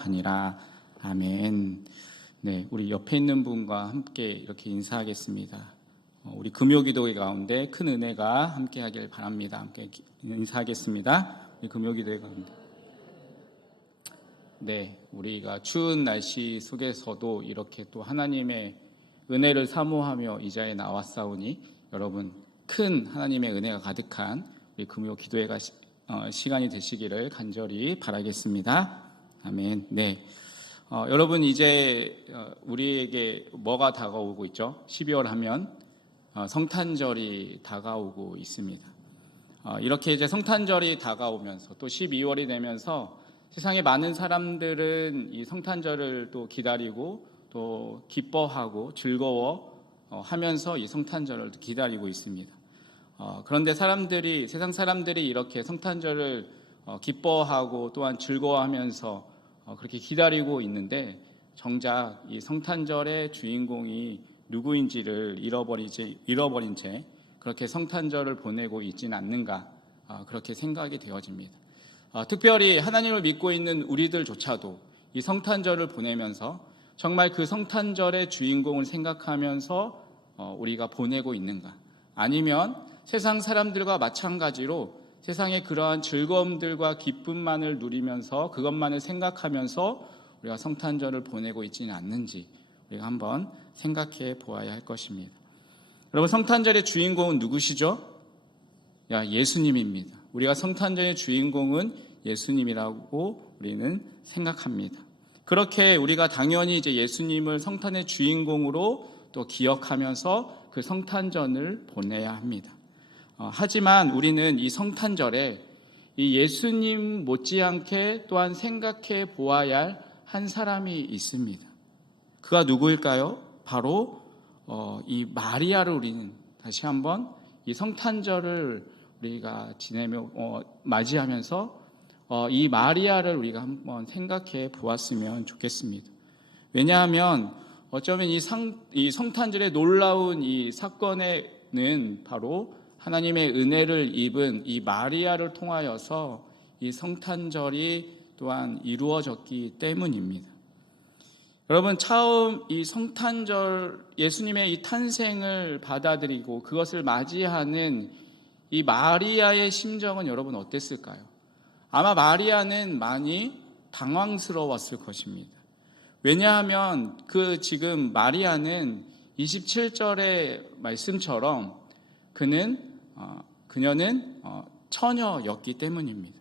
아니라. 아멘. 네, 우리 옆에 있는 분과 함께 이렇게 인사하겠습니다. 우리 금요기도회 가운데 큰 은혜가 함께하길 바랍니다. 함께 인사하겠습니다. 우리 금요기도회 가운데. 네, 우리가 추운 날씨 속에서도 이렇게 또 하나님의 은혜를 사모하며 이 자리에 나왔사오니 여러분 큰 하나님의 은혜가 가득한 우리 금요기도회가 시간이 되시기를 간절히 바라겠습니다. 아멘. 네. 여러분 이제 우리에게 뭐가 다가오고 있죠? 12월 하면 성탄절이 다가오고 있습니다. 이렇게 이제 성탄절이 다가오면서 또 12월이 되면서 세상에 많은 사람들은 이 성탄절을 또 기다리고 또 기뻐하고 즐거워 하면서 이 성탄절을 기다리고 있습니다. 그런데 세상 사람들이 이렇게 성탄절을 기뻐하고 또한 즐거워하면서 그렇게 기다리고 있는데 정작 이 성탄절의 주인공이 누구인지를 잃어버린 채 그렇게 성탄절을 보내고 있지는 않는가, 그렇게 생각이 되어집니다. 특별히 하나님을 믿고 있는 우리들조차도 이 성탄절을 보내면서 정말 그 성탄절의 주인공을 생각하면서 우리가 보내고 있는가, 아니면 세상 사람들과 마찬가지로 세상의 그러한 즐거움들과 기쁨만을 누리면서 그것만을 생각하면서 우리가 성탄절을 보내고 있지는 않는지 우리가 한번 생각해 보아야 할 것입니다. 여러분, 성탄절의 주인공은 누구시죠? 예수님입니다. 우리가 성탄절의 주인공은 예수님이라고 우리는 생각합니다. 그렇게 우리가 당연히 이제 예수님을 성탄의 주인공으로 또 기억하면서 그 성탄절을 보내야 합니다. 하지만 우리는 이 성탄절에 이 예수님 못지않게 또한 생각해 보아야 할 한 사람이 있습니다. 그가 누구일까요? 바로 이 마리아를 우리는 다시 한번 이 성탄절을 우리가 맞이하면서 이 마리아를 우리가 한번 생각해 보았으면 좋겠습니다. 왜냐하면 어쩌면 이 성탄절의 놀라운 이 사건에는 바로 하나님의 은혜를 입은 이 마리아를 통하여서 이 성탄절이 또한 이루어졌기 때문입니다. 여러분, 처음 이 성탄절, 예수님의 이 탄생을 받아들이고 그것을 맞이하는 이 마리아의 심정은 여러분 어땠을까요? 아마 마리아는 많이 당황스러웠을 것입니다. 왜냐하면 지금 마리아는 27절의 말씀처럼 그녀는 처녀였기 때문입니다.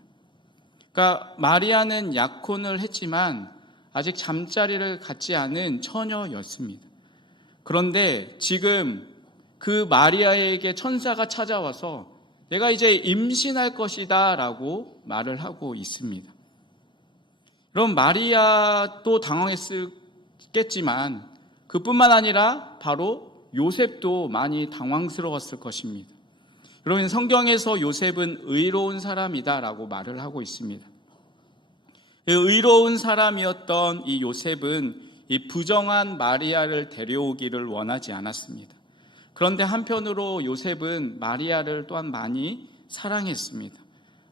그러니까 마리아는 약혼을 했지만 아직 잠자리를 갖지 않은 처녀였습니다. 그런데 지금 그 마리아에게 천사가 찾아와서 내가 이제 임신할 것이다 라고 말을 하고 있습니다. 그럼 마리아도 당황했겠지만 그뿐만 아니라 바로 요셉도 많이 당황스러웠을 것입니다. 여러분, 성경에서 요셉은 의로운 사람이다 라고 말을 하고 있습니다. 의로운 사람이었던 이 요셉은 이 부정한 마리아를 데려오기를 원하지 않았습니다. 그런데 한편으로 요셉은 마리아를 또한 많이 사랑했습니다.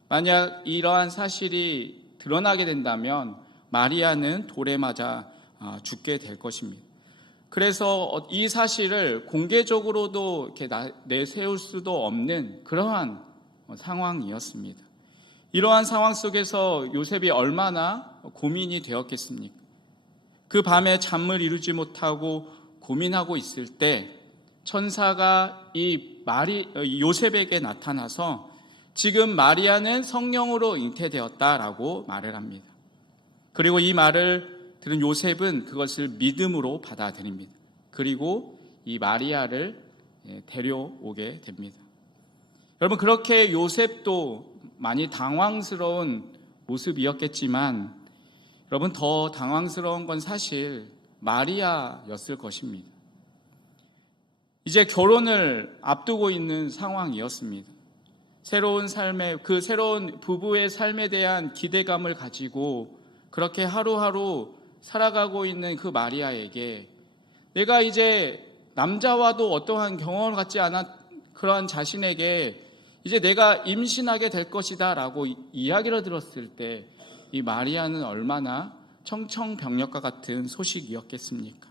만약 이러한 사실이 드러나게 된다면 마리아는 돌에 맞아 죽게 될 것입니다. 그래서 이 사실을 공개적으로도 이렇게 내세울 수도 없는 그러한 상황이었습니다. 이러한 상황 속에서 요셉이 얼마나 고민이 되었겠습니까? 그 밤에 잠을 이루지 못하고 고민하고 있을 때 천사가 요셉에게 나타나서 지금 마리아는 성령으로 잉태되었다라고 말을 합니다. 그리고 이 말을 들은 요셉은 그것을 믿음으로 받아들입니다. 그리고 이 마리아를 데려오게 됩니다. 여러분, 그렇게 요셉도 많이 당황스러운 모습이었겠지만 여러분, 더 당황스러운 건 사실 마리아였을 것입니다. 이제 결혼을 앞두고 있는 상황이었습니다. 새로운 부부의 삶에 대한 기대감을 가지고 그렇게 하루하루 살아가고 있는 그 마리아에게 내가 이제 남자와도 어떠한 경험을 갖지 않은 그러한 자신에게 이제 내가 임신하게 될 것이다 라고 이야기를 들었을 때 이 마리아는 얼마나 청천벽력과 같은 소식이었겠습니까?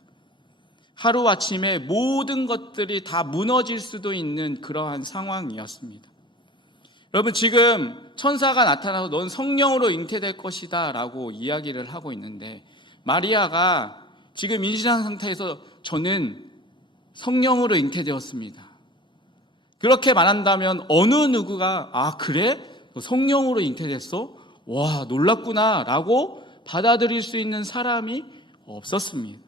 하루아침에 모든 것들이 다 무너질 수도 있는 그러한 상황이었습니다. 여러분, 지금 천사가 나타나서 넌 성령으로 잉태될 것이다 라고 이야기를 하고 있는데, 마리아가 지금 임신한 상태에서 저는 성령으로 잉태되었습니다, 그렇게 말한다면 어느 누구가 아 그래? 너 성령으로 잉태됐어? 와 놀랍구나 라고 받아들일 수 있는 사람이 없었습니다.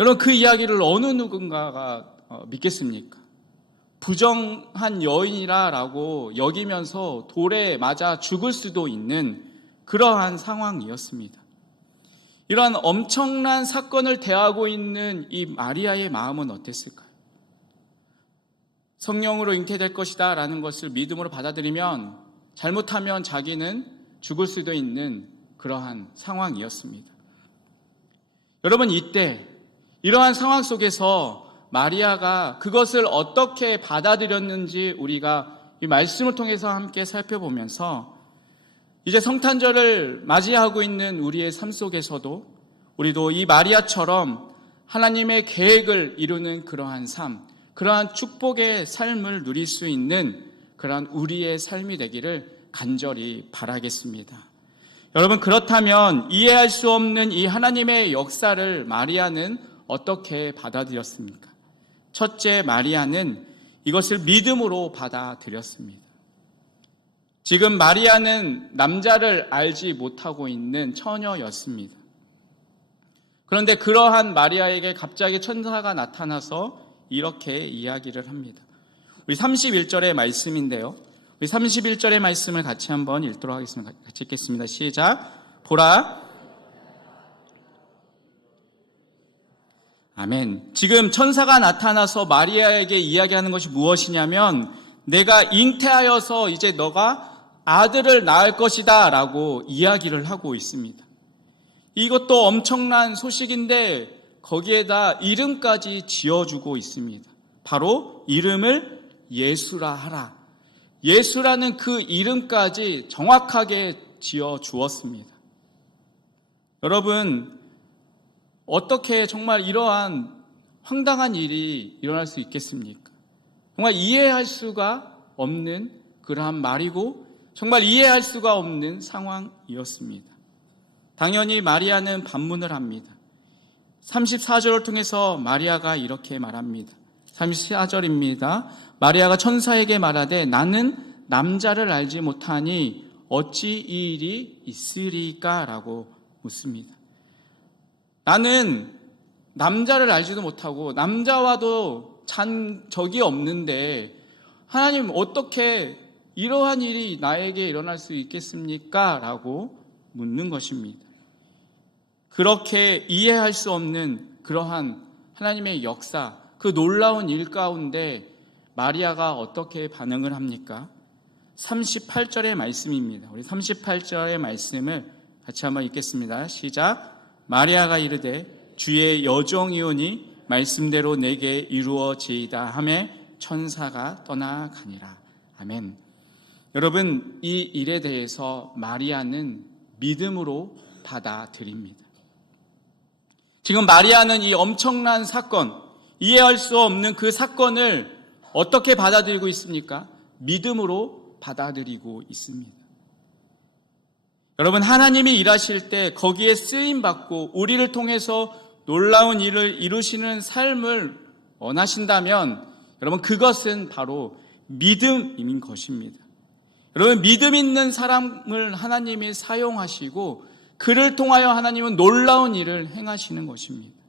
여러분, 그 이야기를 어느 누군가가 믿겠습니까? 부정한 여인이라고 여기면서 돌에 맞아 죽을 수도 있는 그러한 상황이었습니다. 이러한 엄청난 사건을 대하고 있는 이 마리아의 마음은 어땠을까요? 성령으로 잉태될 것이다 라는 것을 믿음으로 받아들이면 잘못하면 자기는 죽을 수도 있는 그러한 상황이었습니다. 여러분, 이때 이러한 상황 속에서 마리아가 그것을 어떻게 받아들였는지 우리가 이 말씀을 통해서 함께 살펴보면서 이제 성탄절을 맞이하고 있는 우리의 삶 속에서도 우리도 이 마리아처럼 하나님의 계획을 이루는 그러한 삶, 그러한 축복의 삶을 누릴 수 있는 그러한 우리의 삶이 되기를 간절히 바라겠습니다. 여러분, 그렇다면 이해할 수 없는 이 하나님의 역사를 마리아는 어떻게 받아들였습니까? 첫째, 마리아는 이것을 믿음으로 받아들였습니다. 지금 마리아는 남자를 알지 못하고 있는 처녀였습니다. 그런데 그러한 마리아에게 갑자기 천사가 나타나서 이렇게 이야기를 합니다. 우리 31절의 말씀인데요, 우리 31절의 말씀을 같이 한번 읽도록 하겠습니다. 같이 읽겠습니다. 시작. 보라. 아멘. 지금 천사가 나타나서 마리아에게 이야기하는 것이 무엇이냐면, 내가 잉태하여서 이제 너가 아들을 낳을 것이다 라고 이야기를 하고 있습니다. 이것도 엄청난 소식인데 거기에다 이름까지 지어주고 있습니다. 바로 이름을 예수라 하라. 예수라는 그 이름까지 정확하게 지어주었습니다. 여러분, 어떻게 정말 이러한 황당한 일이 일어날 수 있겠습니까? 정말 이해할 수가 없는 그러한 말이고 정말 이해할 수가 없는 상황이었습니다. 당연히 마리아는 반문을 합니다. 34절을 통해서 마리아가 이렇게 말합니다. 34절입니다. 마리아가 천사에게 말하되 나는 남자를 알지 못하니 어찌 이 일이 있으리까? 라고 묻습니다. 나는 남자를 알지도 못하고 남자와도 잔 적이 없는데 하나님 어떻게 이러한 일이 나에게 일어날 수 있겠습니까? 라고 묻는 것입니다. 그렇게 이해할 수 없는 그러한 하나님의 역사, 그 놀라운 일 가운데 마리아가 어떻게 반응을 합니까? 38절의 말씀입니다. 우리 38절의 말씀을 같이 한번 읽겠습니다. 시작. 마리아가 이르되 주의 여종이오니 말씀대로 내게 이루어지이다 하며 천사가 떠나가니라. 아멘. 여러분, 이 일에 대해서 마리아는 믿음으로 받아들입니다. 지금 마리아는 이 엄청난 사건, 이해할 수 없는 그 사건을 어떻게 받아들이고 있습니까? 믿음으로 받아들이고 있습니다. 여러분, 하나님이 일하실 때 거기에 쓰임받고 우리를 통해서 놀라운 일을 이루시는 삶을 원하신다면 여러분, 그것은 바로 믿음인 것입니다. 여러분, 믿음 있는 사람을 하나님이 사용하시고 그를 통하여 하나님은 놀라운 일을 행하시는 것입니다.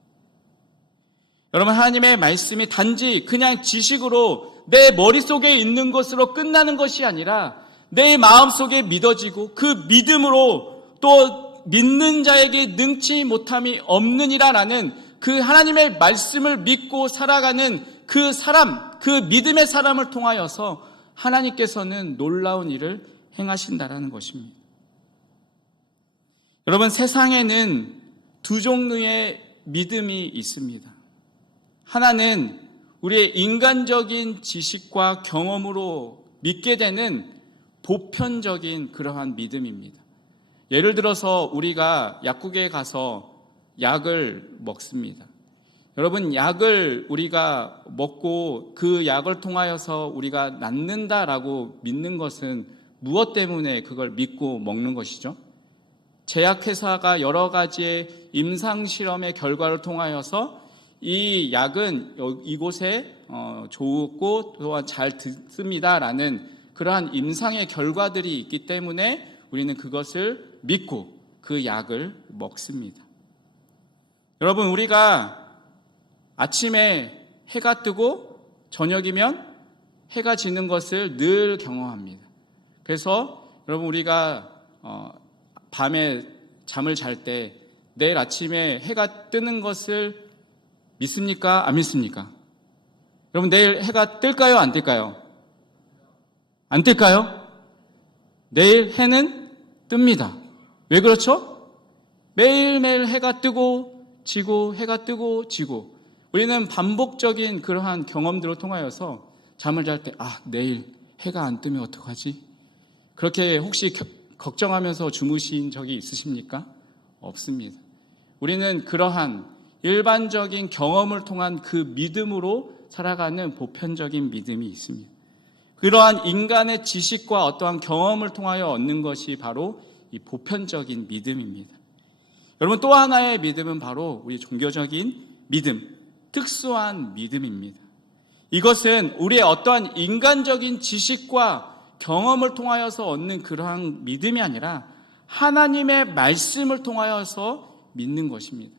여러분, 하나님의 말씀이 단지 그냥 지식으로 내 머릿속에 있는 것으로 끝나는 것이 아니라 내 마음속에 믿어지고 그 믿음으로 또 믿는 자에게 능치 못함이 없느니라라는 그 하나님의 말씀을 믿고 살아가는 그 사람, 그 믿음의 사람을 통하여서 하나님께서는 놀라운 일을 행하신다라는 것입니다. 여러분, 세상에는 두 종류의 믿음이 있습니다. 하나는 우리의 인간적인 지식과 경험으로 믿게 되는 보편적인 그러한 믿음입니다. 예를 들어서 우리가 약국에 가서 약을 먹습니다. 여러분, 약을 우리가 먹고 그 약을 통하여서 우리가 낫는다라고 믿는 것은 무엇 때문에 그걸 믿고 먹는 것이죠? 제약회사가 여러 가지의 임상실험의 결과를 통하여서 이 약은 이곳에 좋고 또한 잘 듣습니다라는 그러한 임상의 결과들이 있기 때문에 우리는 그것을 믿고 그 약을 먹습니다. 여러분, 우리가 아침에 해가 뜨고 저녁이면 해가 지는 것을 늘 경험합니다. 그래서 여러분, 우리가 밤에 잠을 잘 때 내일 아침에 해가 뜨는 것을 믿습니까? 안 믿습니까? 여러분, 내일 해가 뜰까요? 안 뜰까요? 안 뜰까요? 내일 해는 뜹니다. 왜 그렇죠? 매일매일 해가 뜨고 지고 해가 뜨고 지고 우리는 반복적인 그러한 경험들을 통하여서 잠을 잘 때 내일 해가 안 뜨면 어떡하지? 그렇게 혹시 걱정하면서 주무신 적이 있으십니까? 없습니다. 우리는 그러한 일반적인 경험을 통한 그 믿음으로 살아가는 보편적인 믿음이 있습니다. 그러한 인간의 지식과 어떠한 경험을 통하여 얻는 것이 바로 이 보편적인 믿음입니다. 여러분, 또 하나의 믿음은 바로 우리 종교적인 믿음, 특수한 믿음입니다. 이것은 우리의 어떠한 인간적인 지식과 경험을 통하여서 얻는 그러한 믿음이 아니라 하나님의 말씀을 통하여서 믿는 것입니다.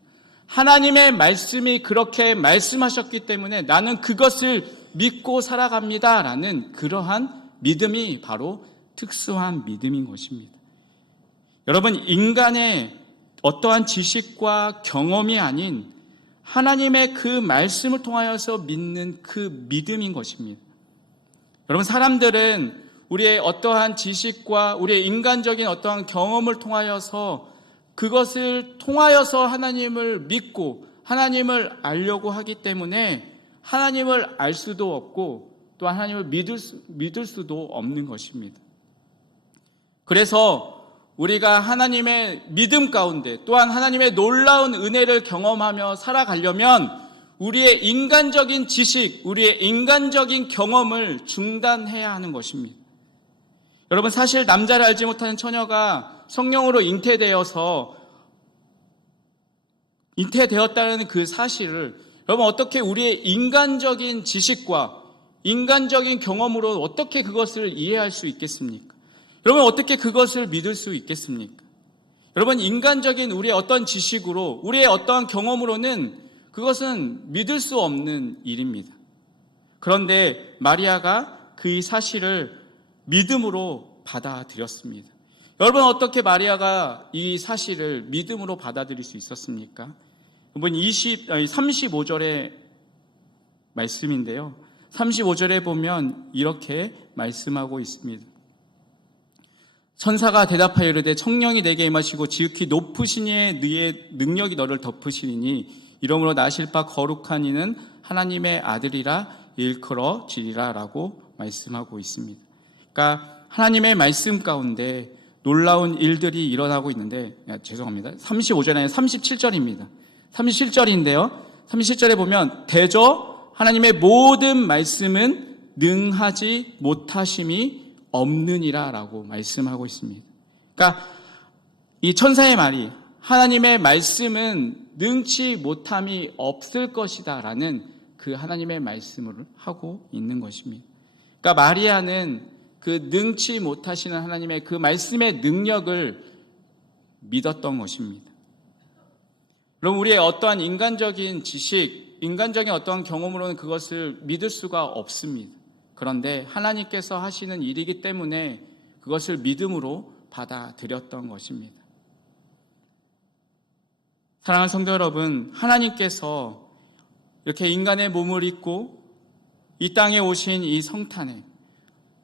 하나님의 말씀이 그렇게 말씀하셨기 때문에 나는 그것을 믿고 살아갑니다라는 그러한 믿음이 바로 특수한 믿음인 것입니다. 여러분, 인간의 어떠한 지식과 경험이 아닌 하나님의 그 말씀을 통하여서 믿는 그 믿음인 것입니다. 여러분, 사람들은 우리의 어떠한 지식과 우리의 인간적인 어떠한 경험을 통하여서 그것을 통하여서 하나님을 믿고 하나님을 알려고 하기 때문에 하나님을 알 수도 없고 또 하나님을 믿을 수도 없는 것입니다. 그래서 우리가 하나님의 믿음 가운데 또한 하나님의 놀라운 은혜를 경험하며 살아가려면 우리의 인간적인 지식, 우리의 인간적인 경험을 중단해야 하는 것입니다. 여러분, 사실 남자를 알지 못하는 처녀가 성령으로 잉태되었다는 그 사실을 여러분, 어떻게 우리의 인간적인 지식과 인간적인 경험으로 어떻게 그것을 이해할 수 있겠습니까? 여러분, 어떻게 그것을 믿을 수 있겠습니까? 여러분, 인간적인 우리의 어떤 지식으로 우리의 어떠한 경험으로는 그것은 믿을 수 없는 일입니다. 그런데 마리아가 그 사실을 믿음으로 받아들였습니다. 여러분, 어떻게 마리아가 이 사실을 믿음으로 받아들일 수 있었습니까? 여러분, 35절의 말씀인데요. 35절에 보면 이렇게 말씀하고 있습니다. 천사가 대답하여 이르되 성령이 내게 임하시고 지극히 높으신 이의 능력이 너를 덮으시리니 이러므로 나실 바 거룩한 이는 하나님의 아들이라 일컬어지리라 라고 말씀하고 있습니다. 그러니까 하나님의 말씀 가운데 놀라운 일들이 일어나고 있는데, 죄송합니다. 35절이 아니라 37절입니다. 37절인데요. 37절에 보면 대저 하나님의 모든 말씀은 능하지 못하심이 없느니라 라고 말씀하고 있습니다. 그러니까 이 천사의 말이 하나님의 말씀은 능치 못함이 없을 것이다 라는 그 하나님의 말씀을 하고 있는 것입니다. 그러니까 마리아는 그 능치 못하시는 하나님의 그 말씀의 능력을 믿었던 것입니다. 그럼 우리의 어떠한 인간적인 지식, 인간적인 어떠한 경험으로는 그것을 믿을 수가 없습니다. 그런데 하나님께서 하시는 일이기 때문에 그것을 믿음으로 받아들였던 것입니다. 사랑하는 성도 여러분, 하나님께서 이렇게 인간의 몸을 입고 이 땅에 오신 이 성탄에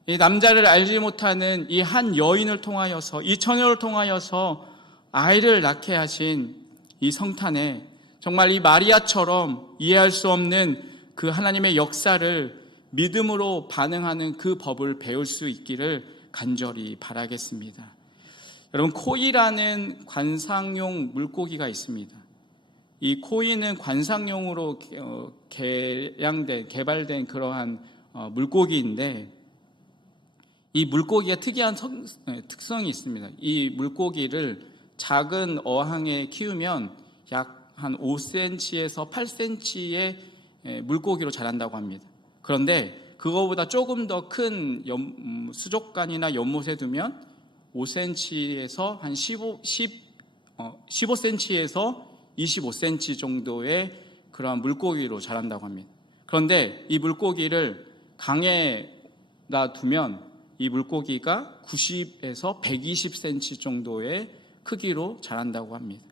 이 남자를 알지 못하는 이 한 여인을 통하여서 이 처녀를 통하여서 아이를 낳게 하신 이 성탄에 정말 이 마리아처럼 이해할 수 없는 그 하나님의 역사를 믿음으로 반응하는 그 법을 배울 수 있기를 간절히 바라겠습니다. 여러분, 코이라는 관상용 물고기가 있습니다. 이 코이는 관상용으로 개발된 그러한 물고기인데, 이 물고기가 특이한 특성이 있습니다. 이 물고기를 작은 어항에 키우면 약 한 5cm에서 8cm의 물고기로 자란다고 합니다. 그런데 그거보다 조금 더 큰 수족관이나 연못에 두면 5cm에서 한 15cm에서 25cm 정도의 그러한 물고기로 자란다고 합니다. 그런데 이 물고기를 강에다 두면 이 물고기가 90에서 120cm 정도의 크기로 자란다고 합니다.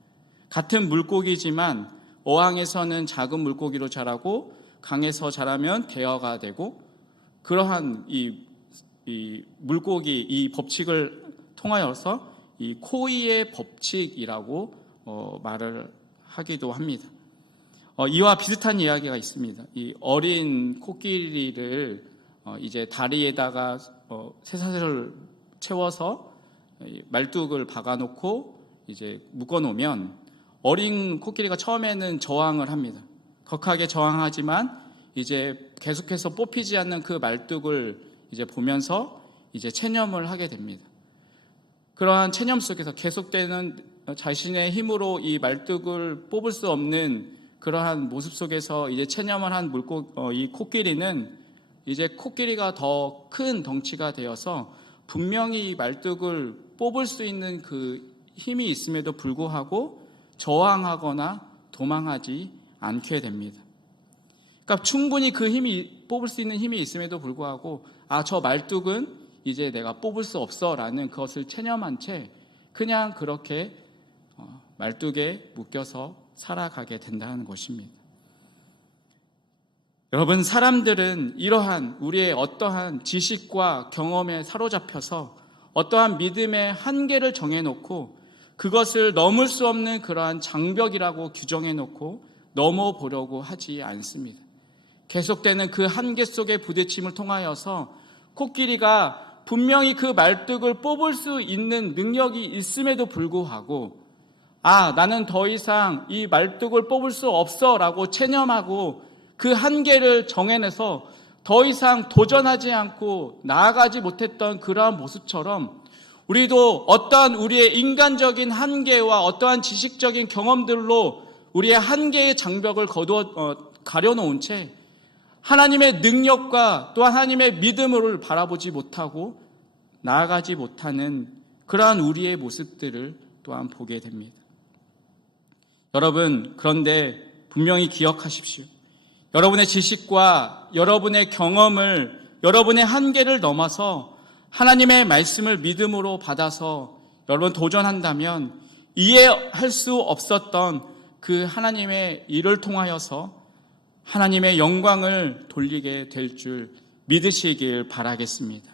같은 물고기지만 어항에서는 작은 물고기로 자라고 강에서 자라면 대어가 되고, 그러한 이 물고기 이 법칙을 통하여서 이 코이의 법칙이라고 말을 하기도 합니다. 이와 비슷한 이야기가 있습니다. 이 어린 코끼리를 이제 다리에다가 쇠사슬을 채워서 말뚝을 박아놓고 이제 묶어놓으면 어린 코끼리가 처음에는 저항을 합니다. 격하게 저항하지만 이제 계속해서 뽑히지 않는 그 말뚝을 이제 보면서 이제 체념을 하게 됩니다. 그러한 체념 속에서 계속되는 자신의 힘으로 이 말뚝을 뽑을 수 없는 그러한 모습 속에서 이제 체념을 한 이 코끼리는 이제 코끼리가 더 큰 덩치가 되어서 분명히 이 말뚝을 뽑을 수 있는 그 힘이 있음에도 불구하고 저항하거나 도망하지 않게 됩니다. 그러니까 충분히 그 힘이 뽑을 수 있는 힘이 있음에도 불구하고 저 말뚝은 이제 내가 뽑을 수 없어라는 그것을 체념한 채 그냥 그렇게 말뚝에 묶여서 살아가게 된다는 것입니다. 여러분, 사람들은 이러한 우리의 어떠한 지식과 경험에 사로잡혀서 어떠한 믿음의 한계를 정해놓고 그것을 넘을 수 없는 그러한 장벽이라고 규정해놓고 넘어보려고 하지 않습니다. 계속되는 그 한계 속의 부딪힘을 통하여서 코끼리가 분명히 그 말뚝을 뽑을 수 있는 능력이 있음에도 불구하고 나는 더 이상 이 말뚝을 뽑을 수 없어 라고 체념하고 그 한계를 정해내서 더 이상 도전하지 않고 나아가지 못했던 그러한 모습처럼 우리도 어떠한 우리의 인간적인 한계와 어떠한 지식적인 경험들로 우리의 한계의 장벽을 가려놓은 채 하나님의 능력과 또 하나님의 믿음을 바라보지 못하고 나아가지 못하는 그러한 우리의 모습들을 또한 보게 됩니다. 여러분, 그런데 분명히 기억하십시오. 여러분의 지식과 여러분의 경험을, 여러분의 한계를 넘어서 하나님의 말씀을 믿음으로 받아서 여러분 도전한다면 이해할 수 없었던 그 하나님의 일을 통하여서 하나님의 영광을 돌리게 될 줄 믿으시길 바라겠습니다.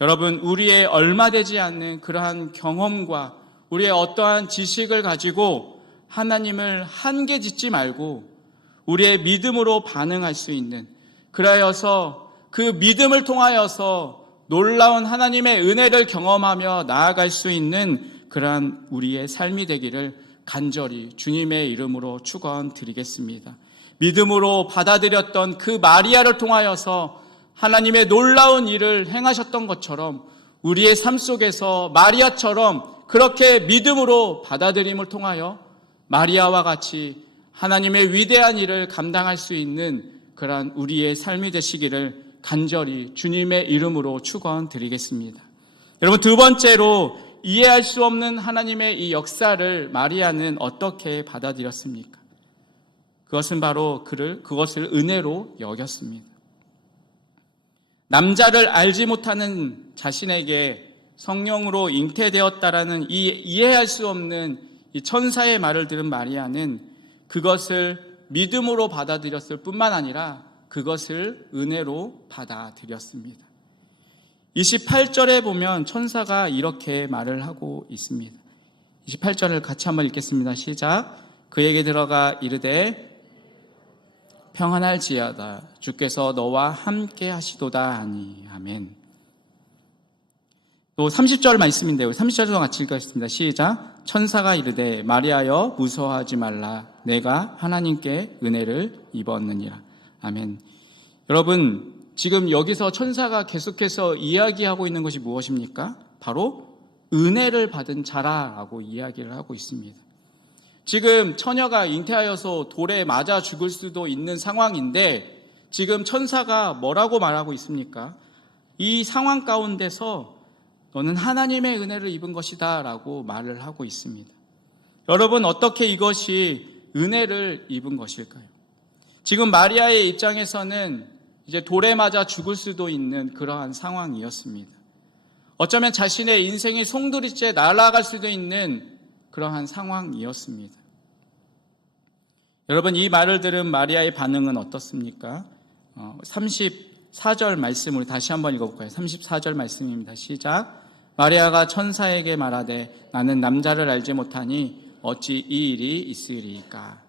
여러분, 우리의 얼마 되지 않는 그러한 경험과 우리의 어떠한 지식을 가지고 하나님을 한계 짓지 말고 우리의 믿음으로 반응할 수 있는, 그러하여서 그 믿음을 통하여서 놀라운 하나님의 은혜를 경험하며 나아갈 수 있는 그러한 우리의 삶이 되기를 간절히 주님의 이름으로 축원드리겠습니다. 믿음으로 받아들였던 그 마리아를 통하여서 하나님의 놀라운 일을 행하셨던 것처럼 우리의 삶 속에서 마리아처럼 그렇게 믿음으로 받아들임을 통하여 마리아와 같이 하나님의 위대한 일을 감당할 수 있는 그러한 우리의 삶이 되시기를 간절히 주님의 이름으로 축원드리겠습니다. 여러분, 두 번째로 이해할 수 없는 하나님의 이 역사를 마리아는 어떻게 받아들였습니까? 그것은 바로 그것을 은혜로 여겼습니다. 남자를 알지 못하는 자신에게 성령으로 잉태되었다라는 이 이해할 수 없는 이 천사의 말을 들은 마리아는 그것을 믿음으로 받아들였을 뿐만 아니라 그것을 은혜로 받아들였습니다. 28절에 보면 천사가 이렇게 말을 하고 있습니다. 28절을 같이 한번 읽겠습니다. 시작. 그에게 들어가 이르되 평안할지어다 주께서 너와 함께 하시도다 하니. 아멘. 또 30절 말씀인데요. 30절도 같이 읽겠습니다. 시작. 천사가 이르되 마리아여 무서워하지 말라. 내가 하나님께 은혜를 입었느니라. 아멘. 여러분, 지금 여기서 천사가 계속해서 이야기하고 있는 것이 무엇입니까? 바로 은혜를 받은 자라라고 이야기를 하고 있습니다. 지금 처녀가 잉태하여서 돌에 맞아 죽을 수도 있는 상황인데 지금 천사가 뭐라고 말하고 있습니까? 이 상황 가운데서 너는 하나님의 은혜를 입은 것이다 라고 말을 하고 있습니다. 여러분, 어떻게 이것이 은혜를 입은 것일까요? 지금 마리아의 입장에서는 이제 돌에 맞아 죽을 수도 있는 그러한 상황이었습니다. 어쩌면 자신의 인생이 송두리째 날아갈 수도 있는 그러한 상황이었습니다. 여러분, 이 말을 들은 마리아의 반응은 어떻습니까? 34절 말씀을 다시 한번 읽어볼까요? 34절 말씀입니다. 시작. 마리아가 천사에게 말하되 나는 남자를 알지 못하니 어찌 이 일이 있으리까?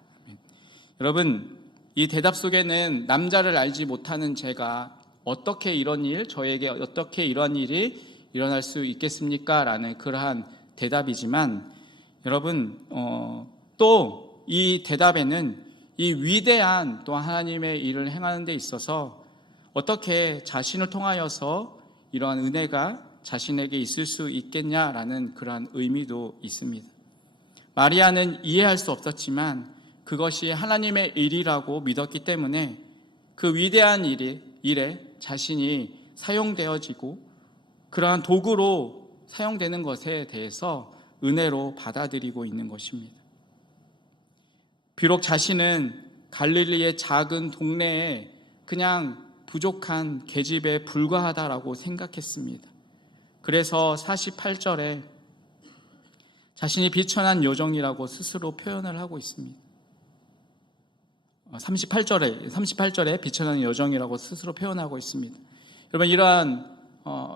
여러분, 이 대답 속에는 남자를 알지 못하는 제가 어떻게 이런 일, 저에게 어떻게 이런 일이 일어날 수 있겠습니까? 라는 그러한 대답이지만 여러분, 또 이 대답에는 이 위대한 또 하나님의 일을 행하는 데 있어서 어떻게 자신을 통하여서 이러한 은혜가 자신에게 있을 수 있겠냐라는 그러한 의미도 있습니다. 마리아는 이해할 수 없었지만 그것이 하나님의 일이라고 믿었기 때문에 그 위대한 일에 자신이 사용되어지고 그러한 도구로 사용되는 것에 대해서 은혜로 받아들이고 있는 것입니다. 비록 자신은 갈릴리의 작은 동네에 그냥 부족한 계집에 불과하다라고 생각했습니다. 그래서 48절에 자신이 비천한 요정이라고 스스로 표현을 하고 있습니다. 38절에 비천한 요정이라고 스스로 표현하고 있습니다. 여러분, 이러한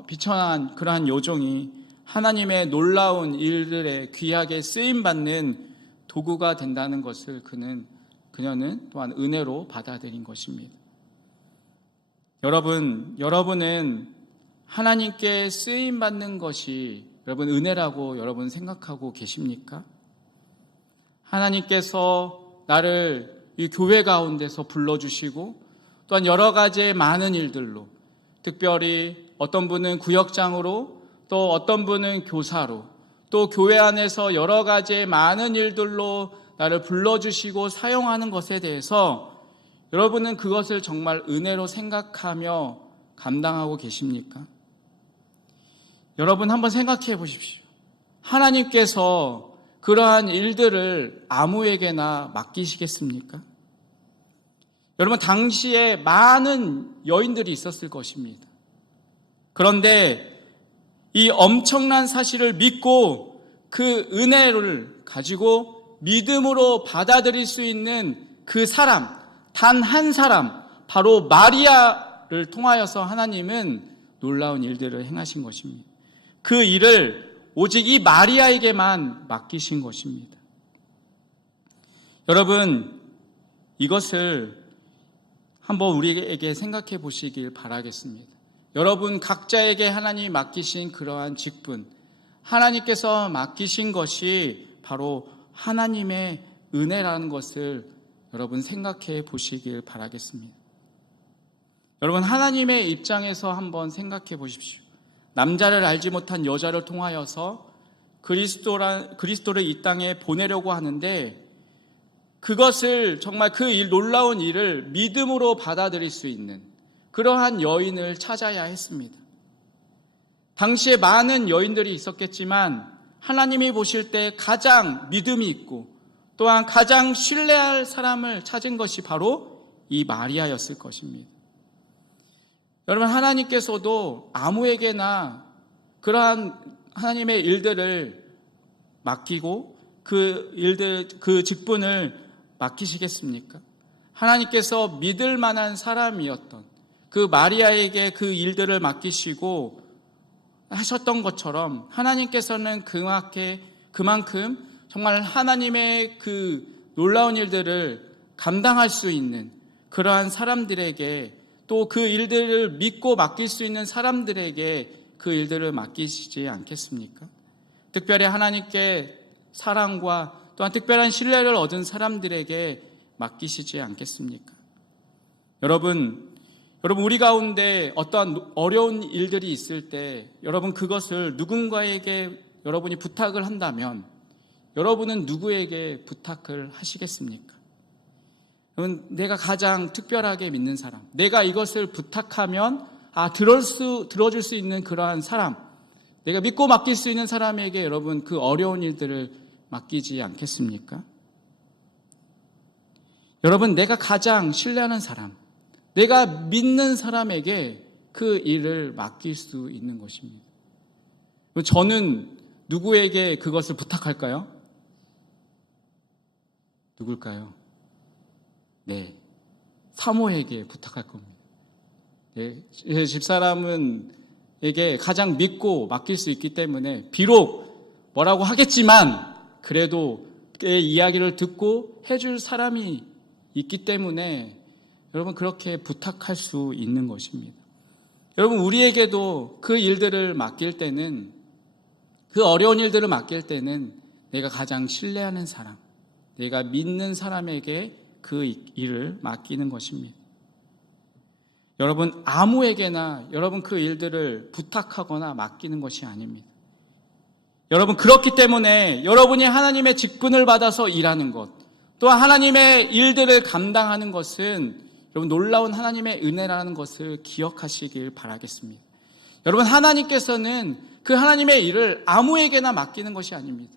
비천한 그러한 요정이 하나님의 놀라운 일들에 귀하게 쓰임받는 도구가 된다는 것을 그녀는 또한 은혜로 받아들인 것입니다. 여러분은 하나님께 쓰임받는 것이 여러분 은혜라고 여러분 생각하고 계십니까? 하나님께서 나를 이 교회 가운데서 불러주시고 또한 여러 가지의 많은 일들로, 특별히 어떤 분은 구역장으로, 또 어떤 분은 교사로, 또 교회 안에서 여러 가지의 많은 일들로 나를 불러주시고 사용하는 것에 대해서 여러분은 그것을 정말 은혜로 생각하며 감당하고 계십니까? 여러분 한번 생각해 보십시오. 하나님께서 그러한 일들을 아무에게나 맡기시겠습니까? 여러분, 당시에 많은 여인들이 있었을 것입니다. 그런데 이 엄청난 사실을 믿고 그 은혜를 가지고 믿음으로 받아들일 수 있는 그 사람, 단 한 사람, 바로 마리아를 통하여서 하나님은 놀라운 일들을 행하신 것입니다. 그 일을 오직 이 마리아에게만 맡기신 것입니다. 여러분, 이것을 한번 우리에게 생각해 보시길 바라겠습니다. 여러분 각자에게 하나님이 맡기신 그러한 직분, 하나님께서 맡기신 것이 바로 하나님의 은혜라는 것을 여러분 생각해 보시길 바라겠습니다. 여러분, 하나님의 입장에서 한번 생각해 보십시오. 남자를 알지 못한 여자를 통하여서 그리스도를 이 땅에 보내려고 하는데 그것을 정말 그 놀라운 일을 믿음으로 받아들일 수 있는 그러한 여인을 찾아야 했습니다. 당시에 많은 여인들이 있었겠지만 하나님이 보실 때 가장 믿음이 있고 또한 가장 신뢰할 사람을 찾은 것이 바로 이 마리아였을 것입니다. 여러분, 하나님께서도 아무에게나 그러한 하나님의 일들을 맡기고 그 직분을 맡기시겠습니까? 하나님께서 믿을 만한 사람이었던 그 마리아에게 그 일들을 맡기시고 하셨던 것처럼 하나님께서는 그만큼 정말 하나님의 그 놀라운 일들을 감당할 수 있는 그러한 사람들에게 또 그 일들을 믿고 맡길 수 있는 사람들에게 그 일들을 맡기시지 않겠습니까? 특별히 하나님께 사랑과 또한 특별한 신뢰를 얻은 사람들에게 맡기시지 않겠습니까? 여러분 우리 가운데 어떠한 어려운 일들이 있을 때 여러분 그것을 누군가에게 여러분이 부탁을 한다면 여러분은 누구에게 부탁을 하시겠습니까? 여러분, 내가 가장 특별하게 믿는 사람, 내가 이것을 부탁하면 들어줄 수 있는 그러한 사람, 내가 믿고 맡길 수 있는 사람에게 여러분 그 어려운 일들을 맡기지 않겠습니까? 여러분, 내가 가장 신뢰하는 사람, 내가 믿는 사람에게 그 일을 맡길 수 있는 것입니다. 저는 누구에게 그것을 부탁할까요? 누굴까요? 네, 사모에게 부탁할 겁니다. 네, 집사람에게 가장 믿고 맡길 수 있기 때문에 비록 뭐라고 하겠지만 그래도 그의 이야기를 듣고 해줄 사람이 있기 때문에 여러분 그렇게 부탁할 수 있는 것입니다. 여러분 우리에게도 그 일들을 맡길 때는 그 어려운 일들을 맡길 때는 내가 가장 신뢰하는 사람, 내가 믿는 사람에게 그 일을 맡기는 것입니다. 여러분 아무에게나 여러분 그 일들을 부탁하거나 맡기는 것이 아닙니다. 여러분 그렇기 때문에 여러분이 하나님의 직분을 받아서 일하는 것, 또한 하나님의 일들을 감당하는 것은 여러분 놀라운 하나님의 은혜라는 것을 기억하시길 바라겠습니다. 여러분 하나님께서는 그 하나님의 일을 아무에게나 맡기는 것이 아닙니다.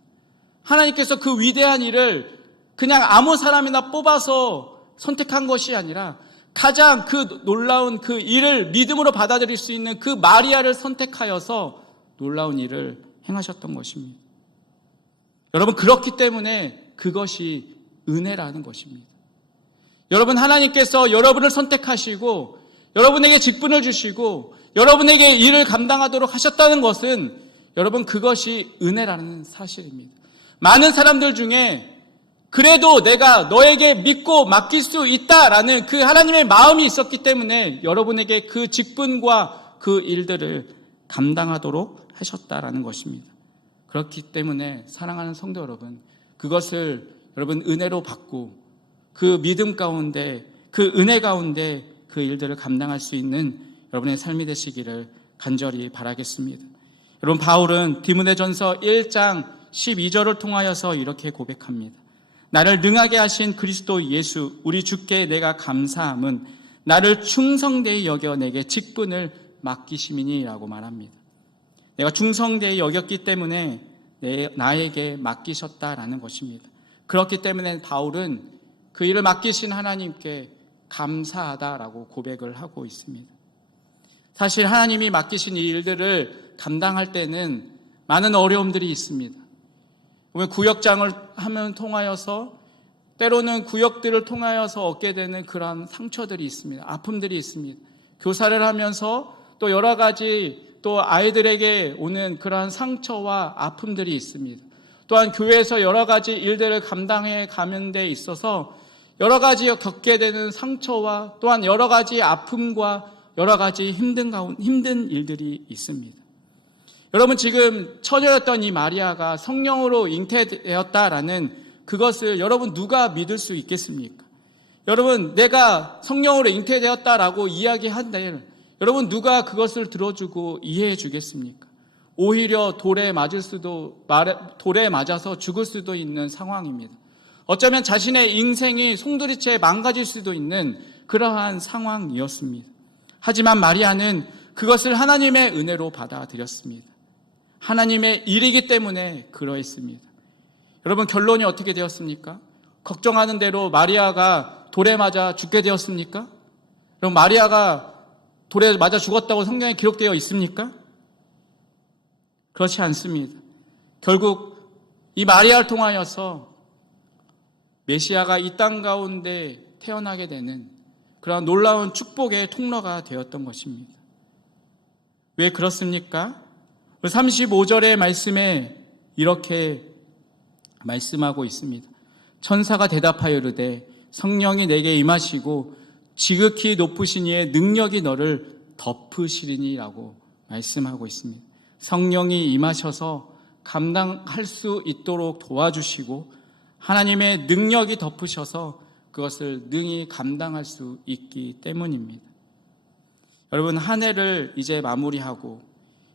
하나님께서 그 위대한 일을 그냥 아무 사람이나 뽑아서 선택한 것이 아니라 가장 그 놀라운 그 일을 믿음으로 받아들일 수 있는 그 마리아를 선택하여서 놀라운 일을 행하셨던 것입니다. 여러분 그렇기 때문에 그것이 은혜라는 것입니다. 여러분 하나님께서 여러분을 선택하시고 여러분에게 직분을 주시고 여러분에게 일을 감당하도록 하셨다는 것은 여러분 그것이 은혜라는 사실입니다. 많은 사람들 중에 그래도 내가 너에게 믿고 맡길 수 있다라는 그 하나님의 마음이 있었기 때문에 여러분에게 그 직분과 그 일들을 감당하도록 하셨다라는 것입니다. 그렇기 때문에 사랑하는 성도 여러분, 그것을 여러분 은혜로 받고 그 믿음 가운데 그 은혜 가운데 그 일들을 감당할 수 있는 여러분의 삶이 되시기를 간절히 바라겠습니다. 여러분 바울은 디모데전서 1장 12절을 통하여서 이렇게 고백합니다. 나를 능하게 하신 그리스도 예수 우리 주께 내가 감사함은 나를 충성되이 여겨 내게 직분을 맡기심이니라고 말합니다. 내가 충성되이 여겼기 때문에 나에게 맡기셨다라는 것입니다. 그렇기 때문에 바울은 그 일을 맡기신 하나님께 감사하다라고 고백을 하고 있습니다. 사실 하나님이 맡기신 이 일들을 감당할 때는 많은 어려움들이 있습니다. 구역장을 하면 통하여서 때로는 구역들을 통하여서 얻게 되는 그런 상처들이 있습니다. 아픔들이 있습니다. 교사를 하면서 또 여러 가지 또 아이들에게 오는 그러한 상처와 아픔들이 있습니다. 또한 교회에서 여러 가지 일들을 감당해 가는 데 있어서 여러 가지 겪게 되는 상처와 또한 여러 가지 아픔과 여러 가지 힘든 일들이 있습니다. 여러분 지금 처녀였던 이 마리아가 성령으로 잉태되었다라는 그것을 여러분 누가 믿을 수 있겠습니까? 여러분 내가 성령으로 잉태되었다라고 이야기한데 여러분 누가 그것을 들어주고 이해해 주겠습니까? 오히려 돌에 맞아서 죽을 수도 있는 상황입니다. 어쩌면 자신의 인생이 송두리째 망가질 수도 있는 그러한 상황이었습니다. 하지만 마리아는 그것을 하나님의 은혜로 받아들였습니다. 하나님의 일이기 때문에 그러했습니다. 여러분 결론이 어떻게 되었습니까? 걱정하는 대로 마리아가 돌에 맞아 죽게 되었습니까? 그럼 마리아가 돌에 맞아 죽었다고 성경에 기록되어 있습니까? 그렇지 않습니다. 결국 이 마리아를 통하여서 메시아가 이 땅 가운데 태어나게 되는 그런 놀라운 축복의 통로가 되었던 것입니다. 왜 그렇습니까? 35절의 말씀에 이렇게 말씀하고 있습니다. 천사가 대답하여 이르되 성령이 내게 임하시고 지극히 높으신 이의 능력이 너를 덮으시리니라고 말씀하고 있습니다. 성령이 임하셔서 감당할 수 있도록 도와주시고 하나님의 능력이 덮으셔서 그것을 능히 감당할 수 있기 때문입니다. 여러분, 한 해를 이제 마무리하고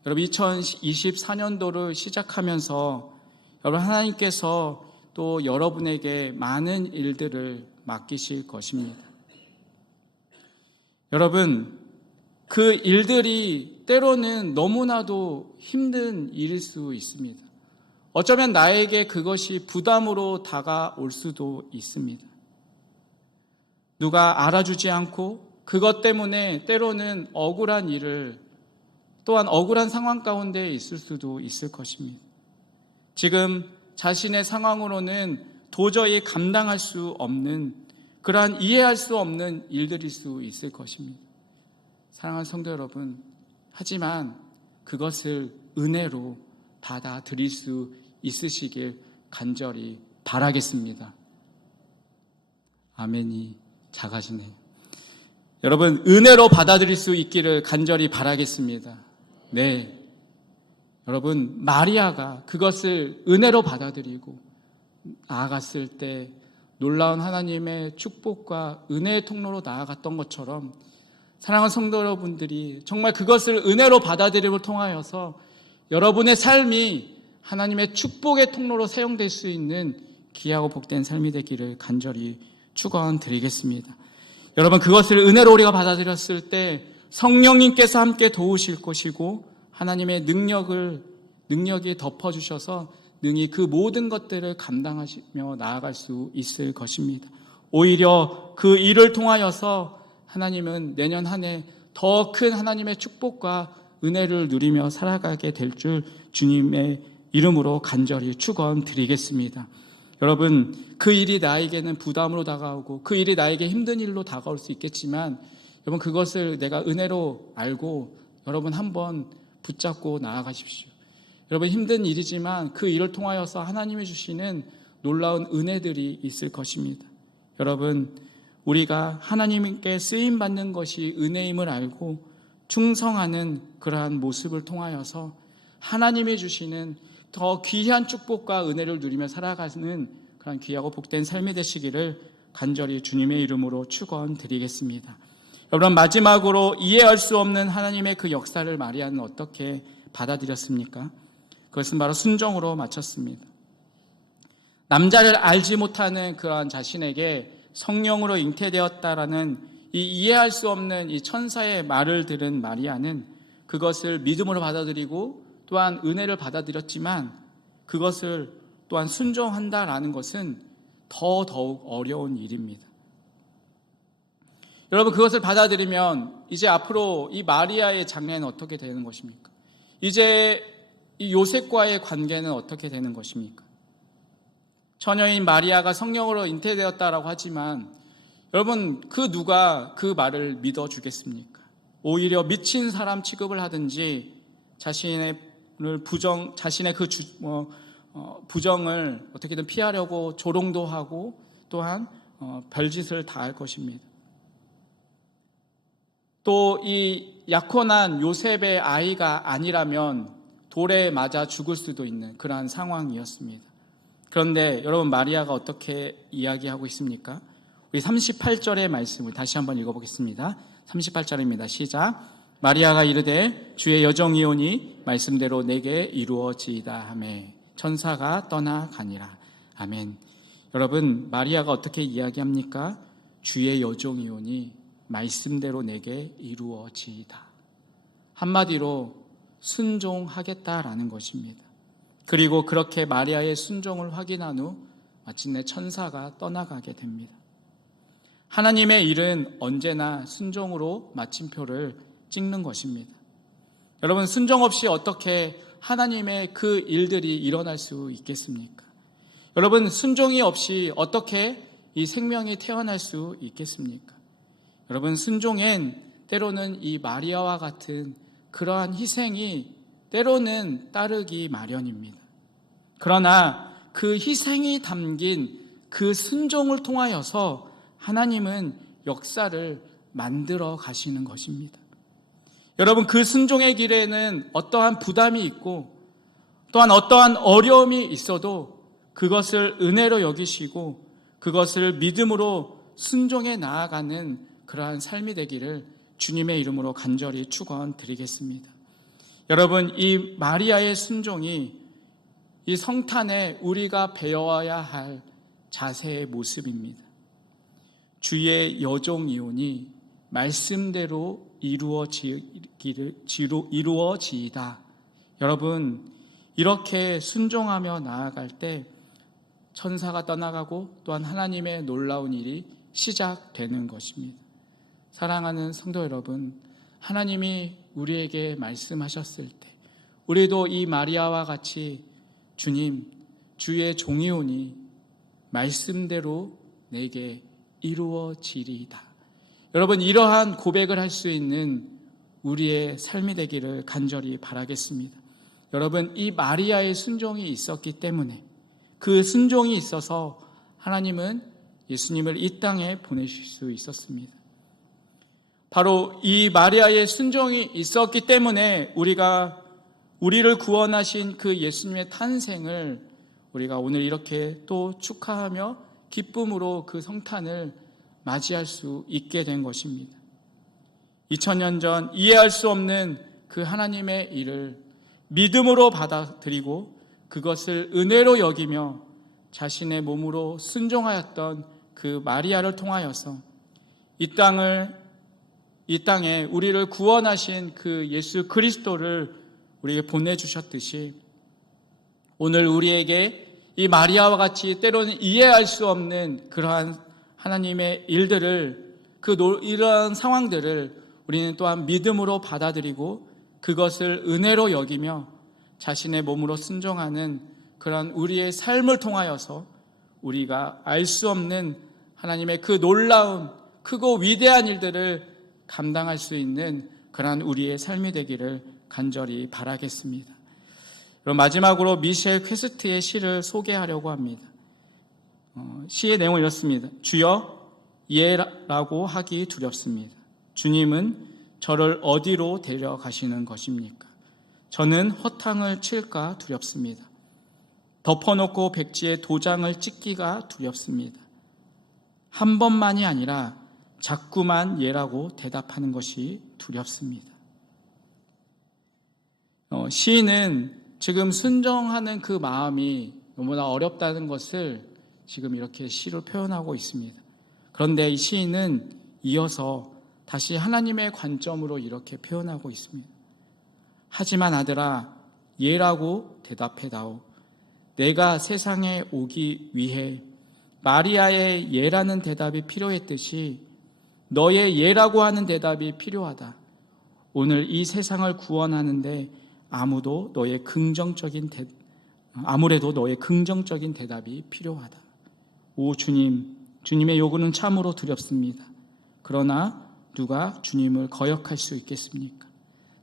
여러분 2024년도를 시작하면서 여러분 하나님께서 또 여러분에게 많은 일들을 맡기실 것입니다. 여러분, 그 일들이 때로는 너무나도 힘든 일일 수 있습니다. 어쩌면 나에게 그것이 부담으로 다가올 수도 있습니다. 누가 알아주지 않고 그것 때문에 때로는 억울한 일을 또한 억울한 상황 가운데 있을 수도 있을 것입니다. 지금 자신의 상황으로는 도저히 감당할 수 없는 그러한 이해할 수 없는 일들일 수 있을 것입니다. 사랑하는 성도 여러분, 하지만 그것을 은혜로 받아들일 수 있으시길 간절히 바라겠습니다. 아멘이 작아지네요. 여러분, 은혜로 받아들일 수 있기를 간절히 바라겠습니다. 네, 여러분, 마리아가 그것을 은혜로 받아들이고 나아갔을 때 놀라운 하나님의 축복과 은혜의 통로로 나아갔던 것처럼 사랑하는 성도 여러분들이 정말 그것을 은혜로 받아들임을 통하여서 여러분의 삶이 하나님의 축복의 통로로 사용될 수 있는 귀하고 복된 삶이 되기를 간절히 축원드리겠습니다. 여러분, 그것을 은혜로 우리가 받아들였을 때 성령님께서 함께 도우실 것이고 하나님의 능력이 덮어주셔서 능히 그 모든 것들을 감당하시며 나아갈 수 있을 것입니다. 오히려 그 일을 통하여서 하나님은 내년 한 해 더 큰 하나님의 축복과 은혜를 누리며 살아가게 될 줄 주님의 이름으로 간절히 축원드리겠습니다. 여러분, 그 일이 나에게는 부담으로 다가오고 그 일이 나에게 힘든 일로 다가올 수 있겠지만 여러분, 그것을 내가 은혜로 알고 여러분 한번 붙잡고 나아가십시오. 여러분, 힘든 일이지만 그 일을 통하여서 하나님이 주시는 놀라운 은혜들이 있을 것입니다. 여러분, 우리가 하나님께 쓰임받는 것이 은혜임을 알고 충성하는 그러한 모습을 통하여서 하나님이 주시는 더 귀한 축복과 은혜를 누리며 살아가는 그런 귀하고 복된 삶이 되시기를 간절히 주님의 이름으로 축원드리겠습니다. 여러분, 마지막으로 이해할 수 없는 하나님의 그 역사를 마리아는 어떻게 받아들였습니까? 그것은 바로 순종으로 마쳤습니다. 남자를 알지 못하는 그러한 자신에게 성령으로 잉태되었다라는 이 이해할 수 없는 이 천사의 말을 들은 마리아는 그것을 믿음으로 받아들이고 또한 은혜를 받아들였지만 그것을 또한 순종한다라는 것은 더더욱 어려운 일입니다. 여러분, 그것을 받아들이면 이제 앞으로 이 마리아의 장래는 어떻게 되는 것입니까? 이제 이 요셉과의 관계는 어떻게 되는 것입니까? 처녀인 마리아가 성령으로 잉태되었다라고 하지만 여러분, 그 누가 그 말을 믿어주겠습니까? 오히려 미친 사람 취급을 하든지 자신의 그 부정을 어떻게든 피하려고 조롱도 하고 또한 별짓을 다 할 것입니다. 또 이 약혼한 요셉의 아이가 아니라면 돌에 맞아 죽을 수도 있는 그러한 상황이었습니다. 그런데 여러분, 마리아가 어떻게 이야기하고 있습니까? 우리 38절의 말씀을 다시 한번 읽어보겠습니다. 38절입니다. 시작. 마리아가 이르되 주의 여정이오니 말씀대로 내게 이루어지이다 하매 천사가 떠나가니라. 아멘. 여러분, 마리아가 어떻게 이야기합니까? 주의 여종이오니 말씀대로 내게 이루어지이다. 한마디로 순종하겠다라는 것입니다. 그리고 그렇게 마리아의 순종을 확인한 후 마침내 천사가 떠나가게 됩니다. 하나님의 일은 언제나 순종으로 마침표를 찍는 것입니다. 여러분, 순종 없이 어떻게 하나님의 그 일들이 일어날 수 있겠습니까? 여러분, 순종이 없이 어떻게 이 생명이 태어날 수 있겠습니까? 여러분, 순종엔 때로는 이 마리아와 같은 그러한 희생이 때로는 따르기 마련입니다. 그러나 그 희생이 담긴 그 순종을 통하여서 하나님은 역사를 만들어 가시는 것입니다. 여러분, 그 순종의 길에는 어떠한 부담이 있고 또한 어떠한 어려움이 있어도 그것을 은혜로 여기시고 그것을 믿음으로 순종해 나아가는 그러한 삶이 되기를 주님의 이름으로 간절히 축원드리겠습니다. 여러분, 이 마리아의 순종이 이 성탄에 우리가 배워야 할 자세의 모습입니다. 주의 여종이오니 말씀대로 이루어지이다. 여러분, 이렇게 순종하며 나아갈 때 천사가 떠나가고 또한 하나님의 놀라운 일이 시작되는 것입니다. 사랑하는 성도 여러분, 하나님이 우리에게 말씀하셨을 때 우리도 이 마리아와 같이 주님, 주의 종이오니 말씀대로 내게 이루어지리이다. 여러분, 이러한 고백을 할 수 있는 우리의 삶이 되기를 간절히 바라겠습니다. 여러분, 이 마리아의 순종이 있었기 때문에, 그 순종이 있어서 하나님은 예수님을 이 땅에 보내실 수 있었습니다. 바로 이 마리아의 순종이 있었기 때문에 우리를 구원하신 그 예수님의 탄생을 우리가 오늘 이렇게 또 축하하며 기쁨으로 그 성탄을 맞이할 수 있게 된 것입니다. 2000년 전 이해할 수 없는 그 하나님의 일을 믿음으로 받아들이고 그것을 은혜로 여기며 자신의 몸으로 순종하였던 그 마리아를 통하여서 이 땅에 우리를 구원하신 그 예수 그리스도를 우리에게 보내주셨듯이 오늘 우리에게 이 마리아와 같이 때로는 이해할 수 없는 그러한 하나님의 일들을, 이러한 상황들을 우리는 또한 믿음으로 받아들이고 그것을 은혜로 여기며 자신의 몸으로 순종하는 그런 우리의 삶을 통하여서 우리가 알 수 없는 하나님의 그 놀라운 크고 위대한 일들을 감당할 수 있는 그런 우리의 삶이 되기를 간절히 바라겠습니다. 그럼 마지막으로 미셸 퀘스트의 시를 소개하려고 합니다. 시의 내용은 이렇습니다. 주여, 예라고 하기 두렵습니다. 주님은 저를 어디로 데려가시는 것입니까? 저는 허탕을 칠까 두렵습니다. 덮어놓고 백지에 도장을 찍기가 두렵습니다. 한 번만이 아니라 자꾸만 예라고 대답하는 것이 두렵습니다. 시인은 지금 순종하는 그 마음이 너무나 어렵다는 것을 지금 이렇게 시로 표현하고 있습니다. 그런데 이 시인은 이어서 다시 하나님의 관점으로 이렇게 표현하고 있습니다. 하지만 아들아, 예라고 대답해다오. 내가 세상에 오기 위해 마리아의 예라는 대답이 필요했듯이 너의 예라고 하는 대답이 필요하다. 오늘 이 세상을 구원하는데 아무래도 너의 긍정적인 대답이 필요하다. 오 주님, 주님의 요구는 참으로 두렵습니다. 그러나 누가 주님을 거역할 수 있겠습니까?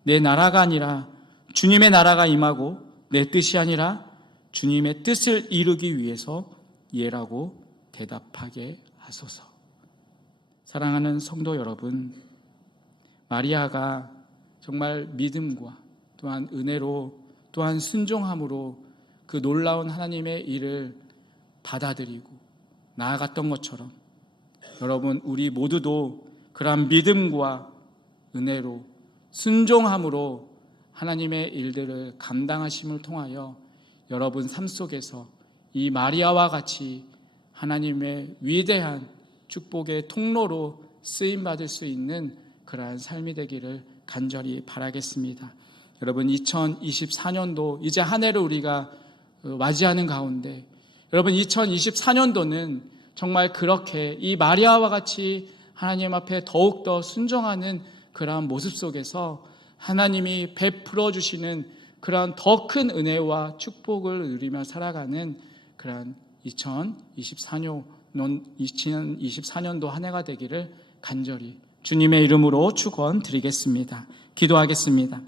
내 나라가 아니라 주님의 나라가 임하고 내 뜻이 아니라 주님의 뜻을 이루기 위해서 예라고 대답하게 하소서. 사랑하는 성도 여러분, 마리아가 정말 믿음과 또한 은혜로 또한 순종함으로 그 놀라운 하나님의 일을 받아들이고 나아갔던 것처럼 여러분, 우리 모두도 그러한 믿음과 은혜로 순종함으로 하나님의 일들을 감당하심을 통하여 여러분 삶 속에서 이 마리아와 같이 하나님의 위대한 축복의 통로로 쓰임받을 수 있는 그러한 삶이 되기를 간절히 바라겠습니다. 여러분, 2024년도 이제 한 해를 우리가 맞이하는 가운데 여러분, 2024년도는 정말 그렇게 이 마리아와 같이 하나님 앞에 더욱더 순종하는 그러한 모습 속에서 하나님이 베풀어 주시는 그러한 더 큰 은혜와 축복을 누리며 살아가는 그러한 2024년도 한 해가 되기를 간절히 주님의 이름으로 축원드리겠습니다. 기도하겠습니다.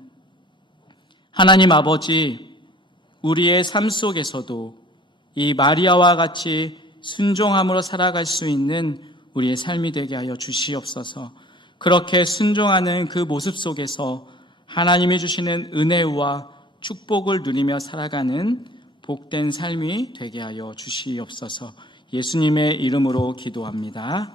하나님 아버지, 우리의 삶 속에서도 이 마리아와 같이 순종함으로 살아갈 수 있는 우리의 삶이 되게 하여 주시옵소서. 그렇게 순종하는 그 모습 속에서 하나님이 주시는 은혜와 축복을 누리며 살아가는 복된 삶이 되게 하여 주시옵소서. 예수님의 이름으로 기도합니다.